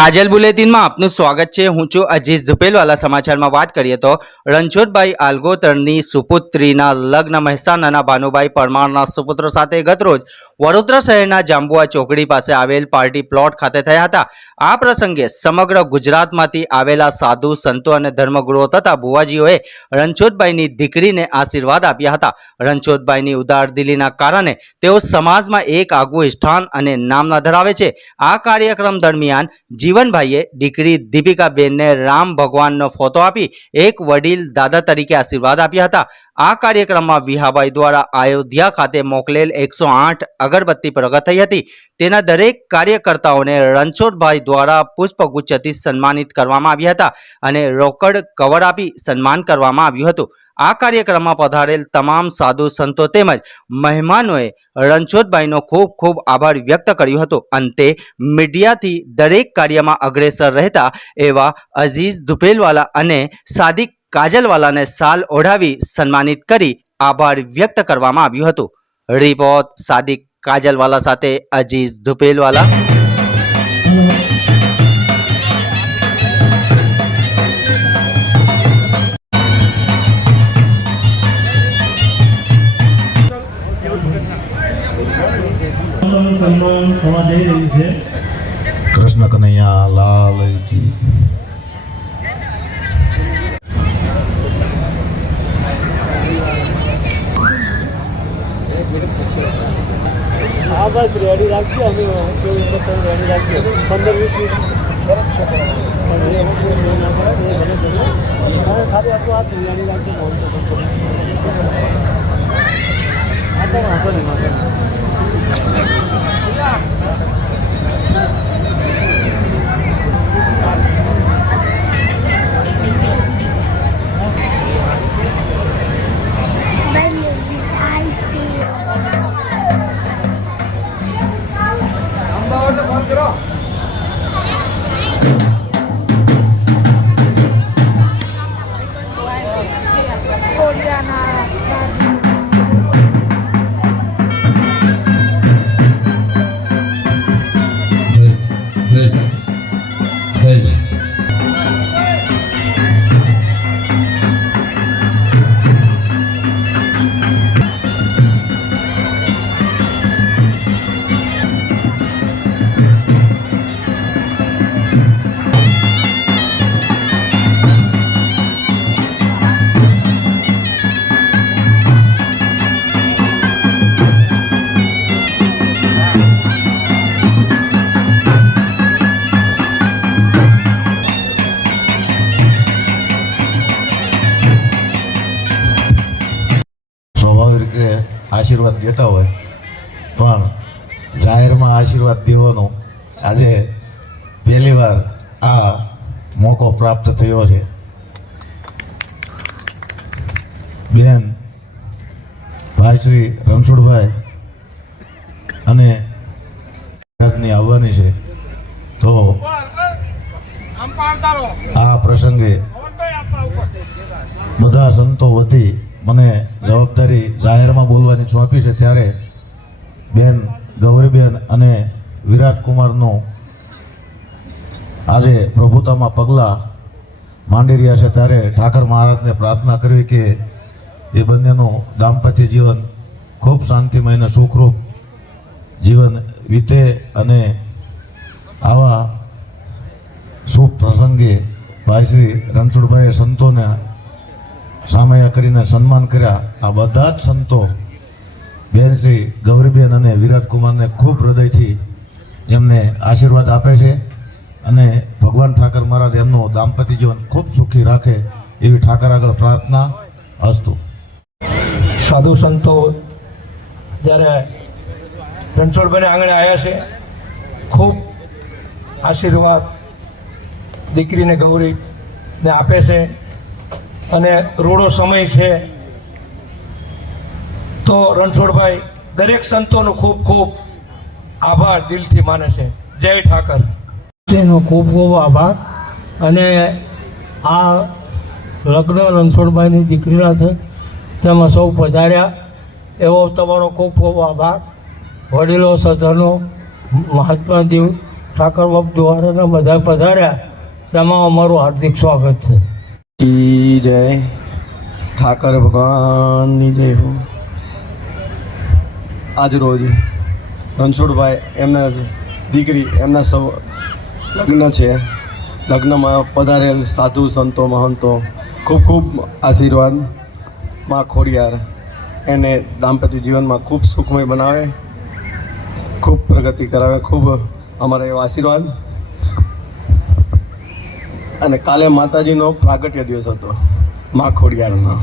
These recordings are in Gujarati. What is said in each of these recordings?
કાજલ બુલેટિનમાં આપનું સ્વાગત છે. હું છું અજીત ઝુપેલવાલા. સમાચારમાં વાત કરીએ તો રણછોડભાઈ આલગોતરની સુપુત્રીના લગ્ન મહેસાણાના ભાનુભાઈ પરમારના સુપુત્ર સાથે ગતરોજ વડોદરા શહેરના જાંબુઆ ચોકડી પાસે આવેલ પાર્ટી પ્લોટ ખાતે થયા હતા. આ પ્રસંગે સમગ્ર ગુજરાતમાંથી આવેલા સાધુ, સંતો અને ધર્મગુરુઓ તથા ભુવાજીઓએ રણછોદભાઈની દીકરીને આશીર્વાદ આપ્યા હતા. રણછોદભાઈની ઉદાર દિલીના કારણે તેઓ સમાજમાં એક આગવું સ્થાન અને નામના ધરાવે છે. આ કાર્યક્રમ દરમિયાન જીવનભાઈએ દીકરી દીપિકાબેનને રામ ભગવાનનો ફોટો આપી એક વડીલ દાદા તરીકે આશીર્વાદ આપ્યા હતા. આ કાર્યક્રમમાં વિહાભાઈ દ્વારા અયોધ્યા ખાતે મોકલેલ એકસો આઠ અગરબત્તી પ્રગટ થઈ હતી. તેના દરેક કાર્યકર્તાઓને રણછોડભાઈ દ્વારા પુષ્પગુચ્છથી સન્માનિત કરવામાં આવ્યા હતા અને રોકડ કવર આપી સન્માન કરવામાં આવ્યું હતું. આ કાર્યક્રમમાં પધારેલ તમામ સાધુ સંતો તેમજ મહેમાનોએ રણછોડભાઈનો ખૂબ ખૂબ આભાર વ્યક્ત કર્યો હતો. અંતે મીડિયાથી દરેક કાર્યમાં અગ્રેસર રહેતા એવા અઝીઝ દુપેલવાલા અને સાદિક કાજલવાલાને સાલ ઓઢાવી સન્માનિત કરી આભાર વ્યક્ત કરવામાં આવ્યું હતું. રિપોર્ટ સાદિક કાજલવાલા સાથે અજીઝ દુપેલવાલા સન્માન થવા જઈ રહ્યું છે. રેડી રાખીએ અમે એટલે તમે રેડી રાખજો પંદર વીસ મિનિટ. પણ છે ખાલી આટલું હાથ રેડી કંઈ આ તો વાંધો નહીં, વાંધો નહીં. 얘들아 સ્વાભાવિક રીતે આશીર્વાદ દેતા હોય. પણ જાહેરમાં આશીર્વાદ દેવાનો આજે પહેલીવાર આ મોકો પ્રાપ્ત થયો છે. બેન ભાઈ શ્રી રણછોડભાઈ અને આવવાની છે. તો આ પ્રસંગે બધા સંતો વતી મને જવાબદારી જાહેરમાં બોલવાની સોંપી છે ત્યારે બેન ગૌરીબેન અને વિરાજકુમારનું આજે પ્રભુતામાં પગલાં માંડી રહ્યા છે ત્યારે ઠાકર મહારાજને પ્રાર્થના કરવી કે એ બંનેનું દાંપત્ય જીવન ખૂબ શાંતિમય અને સુખરૂપ જીવન વીતે અને આવા શુભ પ્રસંગે ભાઈ શ્રી રણછોડભાઈએ સંતોને સામયા કરીને સન્માન કર્યા આ બધા જ સંતો બેન ગૌરીબેન અને વિરાજકુમારને ખૂબ હૃદયથી એમને આશીર્વાદ આપે છે અને ભગવાન ઠાકર મહારાજ એમનું દાંપત્ય જીવન ખૂબ સુખી રાખે એવી ઠાકર આગળ પ્રાર્થના અસ્તુ. સાધુ સંતો જ્યારે રણછોડભાઈને આંગણે આવ્યા છે, ખૂબ આશીર્વાદ દીકરીને ગૌરીને આપે છે. અને રૂડો સમય છે. તો રણછોડભાઈ, દરેક સંતોનો ખૂબ ખૂબ આભાર દિલથી માને છે. જય ઠાકર. તેનો ખૂબ ખૂબ આભાર. અને આ લગ્ન રણછોડભાઈની દીકરીના છે, તેમાં સૌ પધાર્યા. એવો તમારો ખૂબ ખૂબ આભાર. વડીલો સધનો મહાત્મા દેવ, ઠાકર બાપ દ્વારા બધા પધાર્યા. તેમાં અમારું હાર્દિક સ્વાગત છે. કી જય ઠાકર ભગવાનની જય હો. આજ રોજ રણછોડભાઈ એમના દીકરી, એમના સૌ લગ્ન છે. લગ્નમાં પધારેલ સાધુ સંતો, મહંતો, ખૂબ ખૂબ આશીર્વાદમાં ખોડિયાર. એને દાંપત્ય જીવનમાં ખૂબ સુખમય બનાવે, ખૂબ પ્રગતિ કરાવે, ખૂબ અમારા એવા આશીર્વાદ. અને કાલે માતાજીનો પ્રાગટ્ય દિવસ હતો, મા ખોડિયારનો.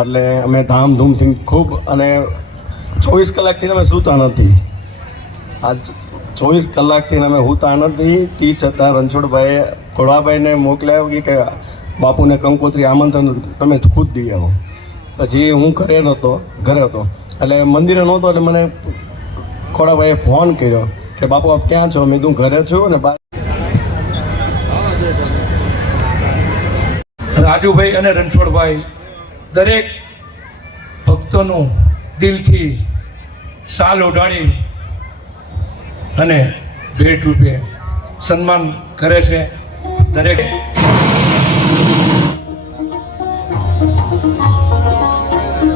એટલે અમે ધામધૂમથી ખૂબ, અને ચોવીસ કલાકથી અમે સૂતા નથી. આજ ચોવીસ કલાકથી અમે સૂતા નથી, તે છતાં રણછોડભાઈએ ખોડાભાઈને મોકલ્યા કે બાપુને કંકોત્રી આમંત્રણ તમે ખુદ દઈ આવો. પછી હું ઘરે નહોતો, ઘરે હતો. એટલે મંદિરે નહોતો, એટલે મને ખોડાભાઈએ ફોન કર્યો કે બાપુ આપ ક્યાં છો? મેં તું ઘરે છું ને બા રાજુભાઈ અને રણછોડભાઈ દરેક ભક્તોનું દિલથી સાલ ઓઢાડી અને ભેટ રૂપે સન્માન કરે છે. દરેક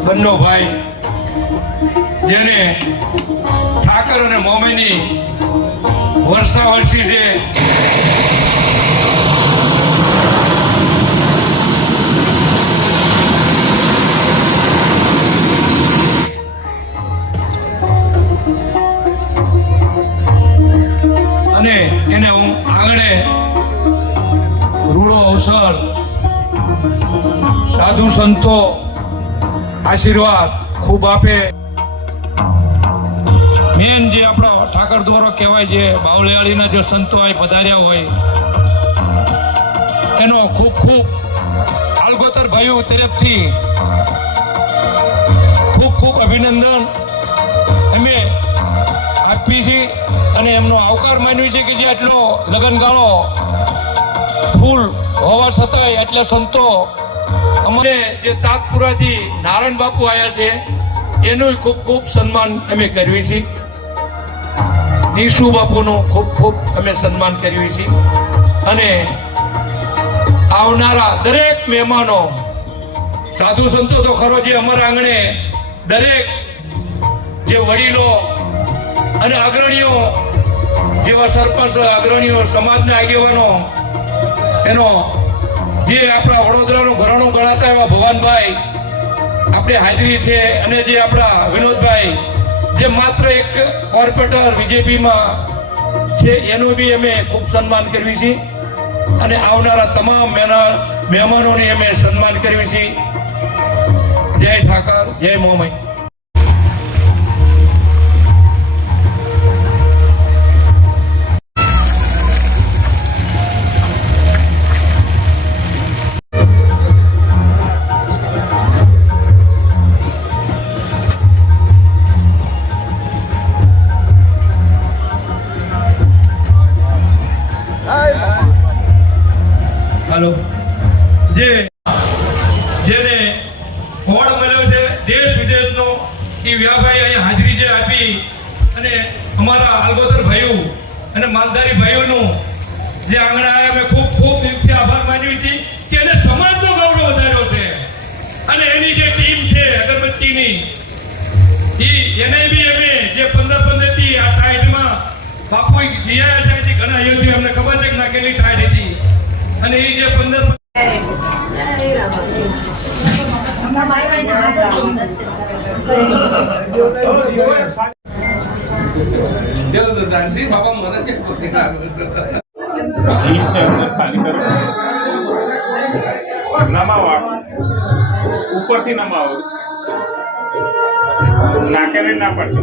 બંનો ભાઈ જેને ઠાકર અને મોમેની વર્ષા વર્ષી છે. અને એને હું આંગણે રૂડો અવસર, સાધુ સંતો આશીર્વાદ ખૂબ આપે. મેન જે આપણો ઠાકર દોરો કહેવાય છે, બાવળિયાળીના જે સંતો આ પધાર્યા હોય, એનો ખૂબ ખૂબ આલગોતર ભાઈઓ તરફથી ખૂબ ખૂબ અભિનંદન. અમે આપી છે અને એમનો આવકાર માન્યો છે કે જે આટલો લગનગાળો ફૂલ હોવા છતાંય એટલે સંતો અમને જે તાપપુરાથી નારાયણ બાપુ આવ્યા છે, એનું ખૂબ ખૂબ સન્માન અમે કર્યું છે નિશુ બાપુનું ખૂબ ખૂબ અમે સન્માન કર્યું છે અને આવનારા દરેક મહેમાનો, સાધુ સંતો તો ખરો જે અમારા આંગણે દરેક જે વડીલો અને અગ્રણીઓ, જેવા સરપંચ, અગ્રણીઓ, સમાજના આગેવાનો, એનો જે આપણા વડોદરાનો ઘરાણો ગણાતા એવા ભવાનભાઈ આપણે હાજરી છે અને જે આપણા વિનોદભાઈ, જે માત્ર એક કોર્પોરેટર બીજેપીમાં છે, એનું બી અમે ખૂબ સન્માન કર્યું છે. અને આવનારા તમામ મહેમાનોને અમે સન્માન કર્યું છે. જય ઠાકર, જય મોમય એ વ્યાભાઈ અહીંયા હાજરી જે આપી અને અમારા આલગોતર ભાઈઓ અને માલધારી ભાઈઓનું જે આંગણા આવ્યા મેં ખૂબ ખૂબ દિલથી આભાર માન્યો છે કે એને સમાજનો ગૌરવ વધાર્યો છે. અને એની જે ટીમ છે, અગરબત્તીની, એ એને બી અમે જે પંદર પંદરથી આ સાઈડમાં બાપુ જીયા હજી ઘણા યોજી અમને ખબર છે કે ના કેટલી ટાઈટ હતી. અને એ જે પંદર ઘી છે અંદર ખાલી કરો નમાવો આખું. ઉપરથી નમાવો નાકે નહીં ના પડશે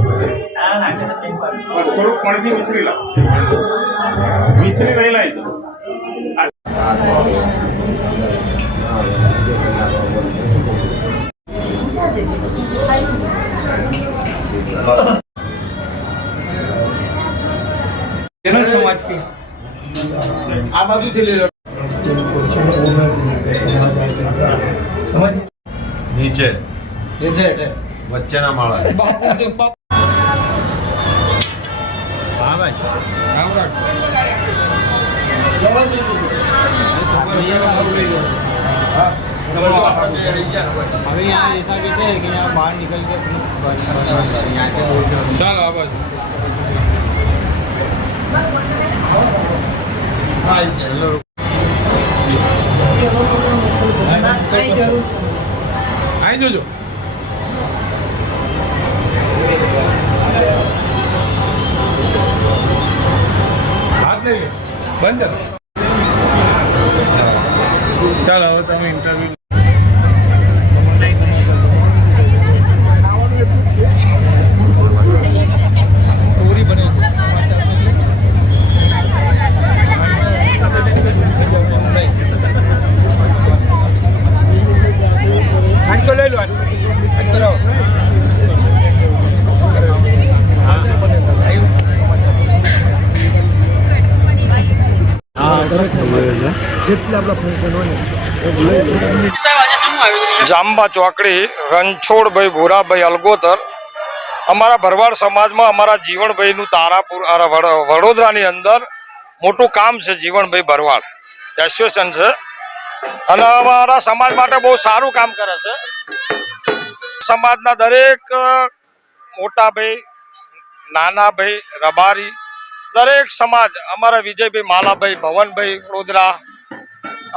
બસ થોડુંક પાણીથી વિસરી લાવો વિસરી નહીં લાવી દો જનરલ સમાજ की સમજ નીચે વચ્ચેના માળા બાપુ अभी यहाँ ऐसा कहते हैं कि यहाँ बाहर निकल के ચાલો આ અહીં જોજો હાથ નહીં. બંધ ચાલો હવે તમે ઇન્ટરવ્યુ સ્ટોરી બને આજ તો લઈ લો આજ આજ તો લાવો જાંબા ચોકડી રણછોડભાઈ ભૂરાભાઈ અલગોતર. અમારા ભરવાડ સમાજમાં અમારા જીવણભાઈનું તારાપુર વડોદરાની અંદર મોટું કામ છે જીવણભાઈ ભરવાડ. એસોસિએશન છે. અને અમારા સમાજ માટે બહુ સારું કામ કરે છે. સમાજના દરેક મોટાભાઈ મોટા ભાઈ, નાના ભાઈ, રબારી, દરેક સમાજ, અમારા વિજયભાઈ, માલાભાઈ, ભવનભાઈ, વડોદરા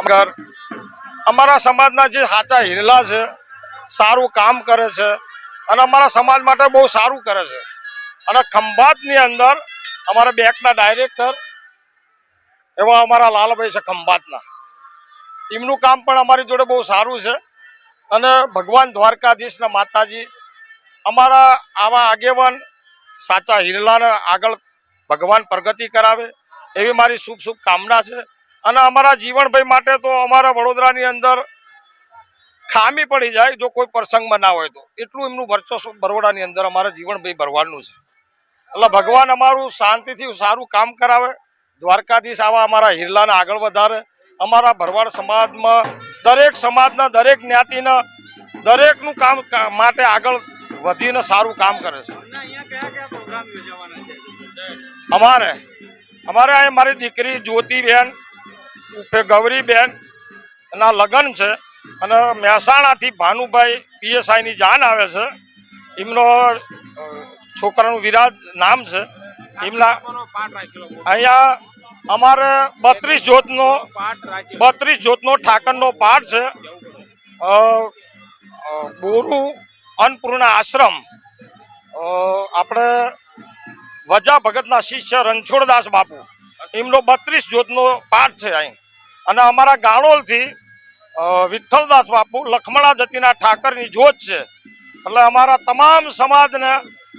અમર સમાજના જે સાચા હિરલા છે, સારું કામ કરે છે અને અમારા સમાજ માટે બહુ સારું કરે છે. અને ખંભાતની અંદર અમારા બેંકના ડાયરેક્ટર એવા અમારા લાલભાઈ છે ખંભાતના. એમનું કામ પણ અમારી જોડે બહુ સારું છે અને ભગવાન દ્વારકાધીશના માતાજી અમારા આવા આગેવાન સાચા હિરલાને આગળ ભગવાન પ્રગતિ કરાવે એવી મારી શુભ શુભ કામના છે. અને અમારા જીવનભાઈ માટે તો અમારા વડોદરાની અંદર ખામી પડી જાય જો કોઈ પ્રસંગમાં ના હોય તો. એટલું એમનું વર્ચસ્વ બરોડાની અંદર અમારા જીવનભાઈ ભરવાનું છે. એટલે ભગવાન અમારું શાંતિથી સારું કામ કરાવે દ્વારકાધીશ આવા અમારા હિરલાને આગળ વધારે. અમારા ભરવાડ સમાજમાં દરેક સમાજના દરેક જ્ઞાતિના દરેકનું કામ માટે આગળ વધીને સારું કામ કરે છે. અમારે અમારે મારી દીકરી જ્યોતિબેન ઉર્ફે ગૌરીબેન ના લગ્ન છે અને મહેસાણાથી ભાનુભાઈ પીએસઆઈની જાન આવે છે. એમનો છોકરાનું વિરાજ નામ છે. એમના અહીંયા અમારે બત્રીસ જોતનો બત્રીસ જોતનો ઠાકરનો પાઠ છે. બોરુ અન્નપૂર્ણા આશ્રમ. આપણે વજા ભગતના શિષ્ય રણછોડદાસ બાપુ. એમનો બત્રીસ જોતનો પાઠ છે અહીં. અને અમારા ગાણોલથી વિઠ્ઠલદાસ બાપુ લખમણા જતીના ઠાકરની જોત છે. એટલે અમારા તમામ સમાજને,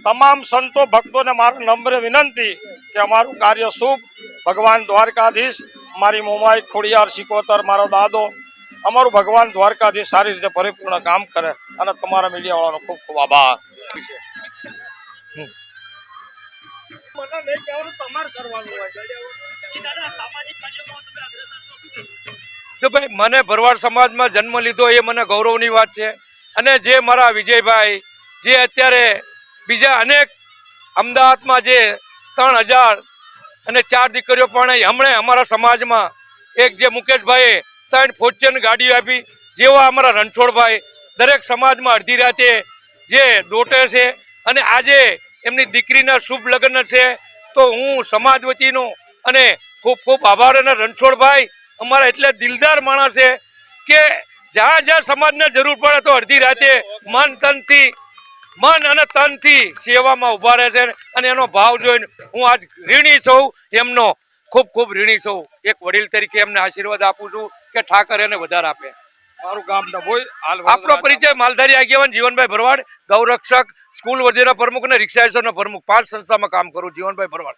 તમામ સંતો ભક્તોને મારા નમ્ર વિનંતી કે અમારું કાર્ય શુભ. ભગવાન દ્વારકાધીશ, મારી મોમાઈ ખોડિયાર શિકોતર મારો દાદો, અમારું ભગવાન દ્વારકાધીશ સારી રીતે પરિપૂર્ણ કામ કરે અને તમારા મીડિયાવાળાનો ખૂબ ખૂબ આભાર. તો ભાઈ, મને ભરવાડ સમાજમાં જન્મ લીધો એ મને ગૌરવની વાત છે. અને જે મારા વિજયભાઈ, જે અત્યારે બીજા અનેક અમદાવાદમાં જે ત્રણ હજાર અને ચાર દીકરીઓ પણ હમણે અમારા સમાજમાં એક જે મુકેશભાઈએ ત્રણ ફોર્ચ્યુન ગાડીઓ આપી જેવા અમારા રણછોડભાઈ દરેક સમાજમાં અડધી રાતે જે દોટે છે અને આજે એમની દીકરીના શુભ લગ્ન છે, તો હું સમાજ વતીનો અને ખૂબ ખૂબ આભાર અને રણછોડભાઈ અમારા એટલે દિલદાર માણસ છે કે જ્યાં જ્યાં સમાજને જરૂર પડે તો અડધી રાતે મન તનથી મન અને તનથી સેવામાં ઊભા રહે છે અને એનો ભાવ જોઈને હું આજ ઋણી છું એમનો ખૂબ ખૂબ ઋણી છું. એક વડીલ તરીકે એમને આશીર્વાદ આપું છું કે ઠાકર એને વધારે આપે. મારું ગામ ડભોઈ આપણો પરિચય માલધારી આગેવાન જીવનભાઈ ભરવાડ ગૌરક્ષક સ્કૂલ વગેરે પ્રમુખ અને રિક્ષા પ્રમુખ. પાંચ સંસ્થામાં કામ કરું જીવનભાઈ ભરવાડ.